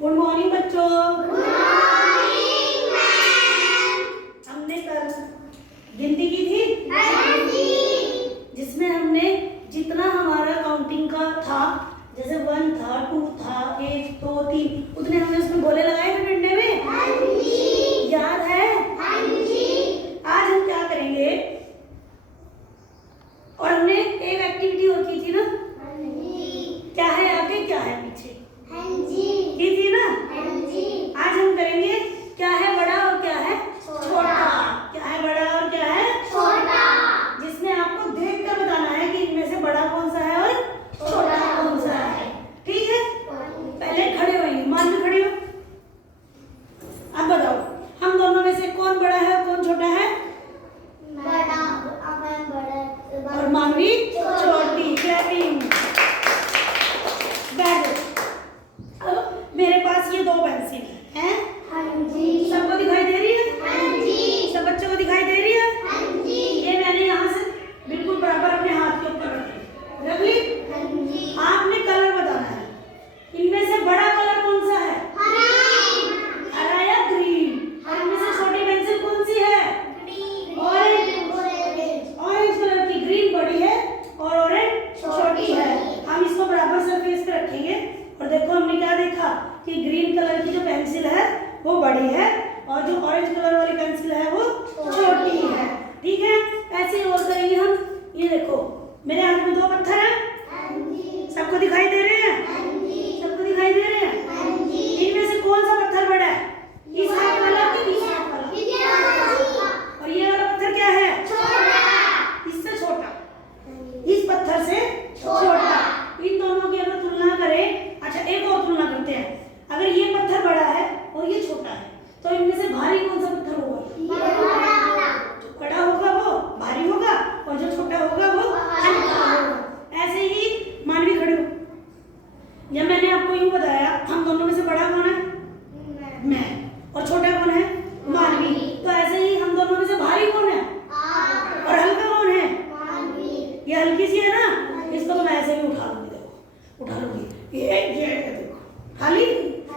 Good morning बच्चों। Good morning ma'am. हमने कल गिनती की थी। हाँ जी। जिसमें हमने जितना हमारा काउंटिंग का था, जैसे 1 था, 2 था, 1 2 3, उतने हमने उसमें गोले लगाए थे डंडे में। हाँ जी। याद है? हाँ जी। आज हम क्या करेंगे? और हमने एक एक्टिविटी और की थी ना? हाँ जी। क्या है आगे, क्या है पीछे? हाँ जी। की थी ना? हाँ जी। आज हम करेंगे क्या है बड़ा और क्या है छोटा। क्या है बड़ा और क्या है छोटा। जिसमें आपको देखकर बताना है कि इनमें से बड़ा कौन सा है और छोटा कौन सा है। ठीक है? पहले खड़े होइए, मान में खड़े हो। अब बताओ हम दोनों में से कौन बड़ा है और कौन छोटा है? बड़ा। मैं बड़ा और मानवी छोटी। क्लैपिंग। बैठ जाओ। अब मेरे पास ये 2 पेंसिल हैं। हाँ जी। सबको दिखाई दे रही है? हाँ जी। सब बच्चों को दिखाई दे रही है? हाँ जी। ये मैंने यहाँ से बिल्कुल बराबर अपने हाथ के ऊपर रख ली। हाँ जी। आपने कलर बताना है। इनमें से बड़ा कलर कौन सा है? हरा या ग्रीन? और इनमें से छोटी पेंसिल कौन सी है? ऑरेंज कलर की। ग्रीन बड़ी है और ऑरेंज छोटी है। हम इसको बराबर सरफेस पे रखेंगे और देखो हमने क्या देखा कि ग्रीन कलर की जो पेंसिल है वो बड़ी है और जो ऑरेंज कलर वाली पेंसिल है वो छोटी है। ठीक है? ऐसे और करेंगे हम। ये देखो मेरे हाथ में 2 पत्थर हैं। सबको दिखाई दे रहे हैं? सबको दिखाई दे रहे हैं? इनमें से कौन सा पत्थर बड़ा है? इस हाथ वाला कि इस हाथ वाला? और ये वाला पत्थर क्या है? इससे छोटा। इस पत्थर से छोटा। इन दोनों की अगर तुलना करें, अच्छा एक और तुलना करते हैं। अगर ये पत्थर बड़ा है और ये छोटा है तो इनमें से भारी कौन सा पत्थर होगा? जो बड़ा होगा वो भारी होगा और जो छोटा होगा वो हल्का होगा। ऐसे ही मानवी खड़ी हो। जब मैंने आपको यूं बताया हम दोनों में से बड़ा कौन है? मैं। और छोटा कौन है? मानवी। तो ऐसे ही हम दोनों में से भारी कौन है और हल्का कौन है? ये हल्की सी है ना, इसको तो मैं ऐसे ही उठा लूंगी। देखो उठा लूंगी। ये देखो उठा ली।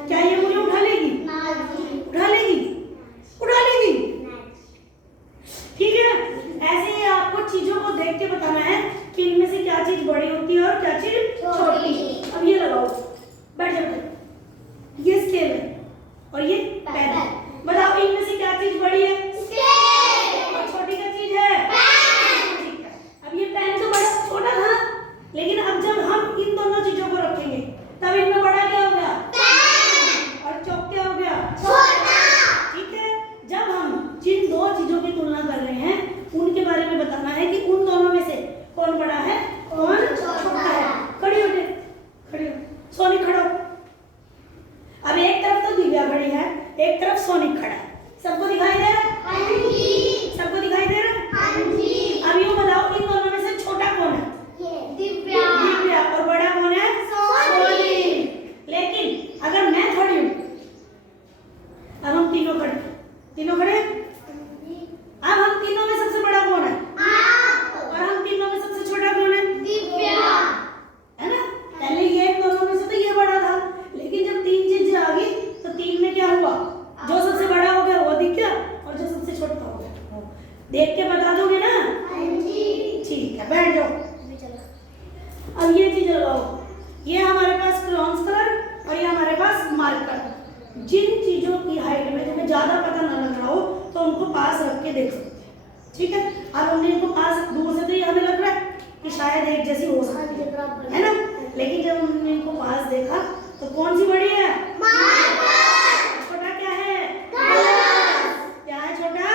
क्या ये मुझे उठा लेगी? उठा लेगी? उठा लेगी। ठीक है? ऐसे ही आपको चीजों को देख के बताना है कि इनमें से क्या चीज बड़ी होती है और क्या चीज छोटी। अब ये लगाओ, बैठ जाओ। ये स्केल है और ये पेन है। बताओ इनमें से क्या चीज बड़ी है और छोटी क्या चीज है? ठीक है। अब ये पेन तो बड़ा छोटा था, लेकिन अब जब हम इन दोनों चीजों को रखेंगे तब इनमें बड़ा क्या हो गया? और चौक क्या हो गया? ठीक है? जब हम जिन 2 चीजों की तुलना कर रहे हैं उनके बारे में बताना है कि उन दोनों में से कौन बड़ा है कौन छोटा है। खड़ी हो जाए, खड़ी हो। सोनिक खड़ा हो। अब एक तरफ तो दिव्या खड़ी है, एक तरफ सोनिक खड़ा है। सबको दिखाई दे रहा है? सबको दिखाई दे रहा है? अब यूं बताओ इन दोनों में से छोटा कौन है? दिव्या। और बड़ा कौन है? सोनिक। लेकिन अगर मैं खड़ी हूं, अब हम तीनों खड़े हैं। अब हम तीनों में सबसे बड़ा कौन है? और हम तीनों में सबसे छोटा कौन है? है ना? पहले ये दोनों में से तो ये बड़ा था, लेकिन जब 3 चीजें आ गई तो 3 में क्या हुआ? जो सबसे बड़ा हो गया वो दिख गया और जो सबसे छोटा हो गया वो। देख के बता दोगे ना? ठीक है, बैठ जाओ। अब ये चीज लगाओ। ये हमारे पास क्रेयॉन्स कलर और ये हमारे पास मार्कर। जिन चीजों की हाइट में तुम्हें ज्यादा पता न लग रहा हो तो उनको पास रख के देख सकते हैं। ठीक है? अब हमने इनको पास दूर से तो ये हमें लग रहा है कि शायद एक जैसी हो सकती है ना? लेकिन जब हमने इनको पास देखा तो कौन सी बड़ी है? छोटा क्या है? क्या है छोटा?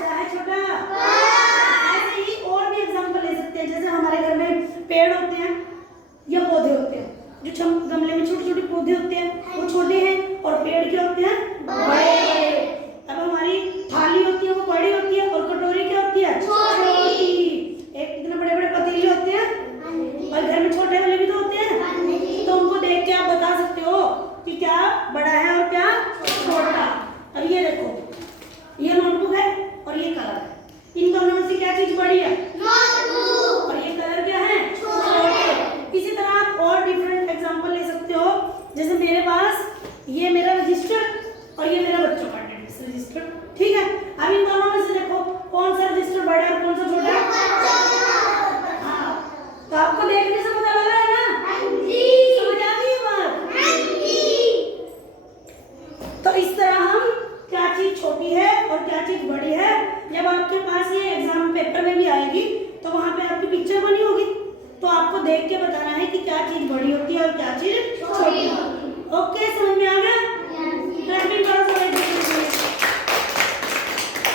क्या है छोटा? ऐसे ही और भी एग्जांपल ले सकते हैं। जैसे हमारे घर में पेड़ होते हैं या पौधे होते हैं, जो गमले में छोटे छोटे पौधे होते हैं वो छोटे हैं और पेड़ क्या होते हैं? बड़े। अब हमारी थाली होती है वो बड़ी होती है और कटोरी क्या होती है? छोटी। एक इतने बड़े बड़े पतीले होते हैं और घर में छोटे वाले भी तो होते हैं। तो उनको देख के आप बता सकते ये मेरा रजिस्टर और ये मेरा बच्चों का अटेंडेंस रजिस्टर, ठीक है। अब इन दोनों में से देखो कौन सा रजिस्टर बड़ा है और कौन सा छोटा है। हाँ, तो आपको देखने से पता लग रहा है ना? समझ आ गई बात? तो इस तरह हम क्या चीज छोटी है और क्या चीज बड़ी है, जब आपके पास ये एग्जाम पेपर में भी आएगी तो वहां पे आपकी पिक्चर बनी होगी, तो आपको देख के बताना है कि क्या चीज बड़ी होती है और क्या चीज छोटी होती है। ओके, समझ में आ गया? क्लैपिंग करो।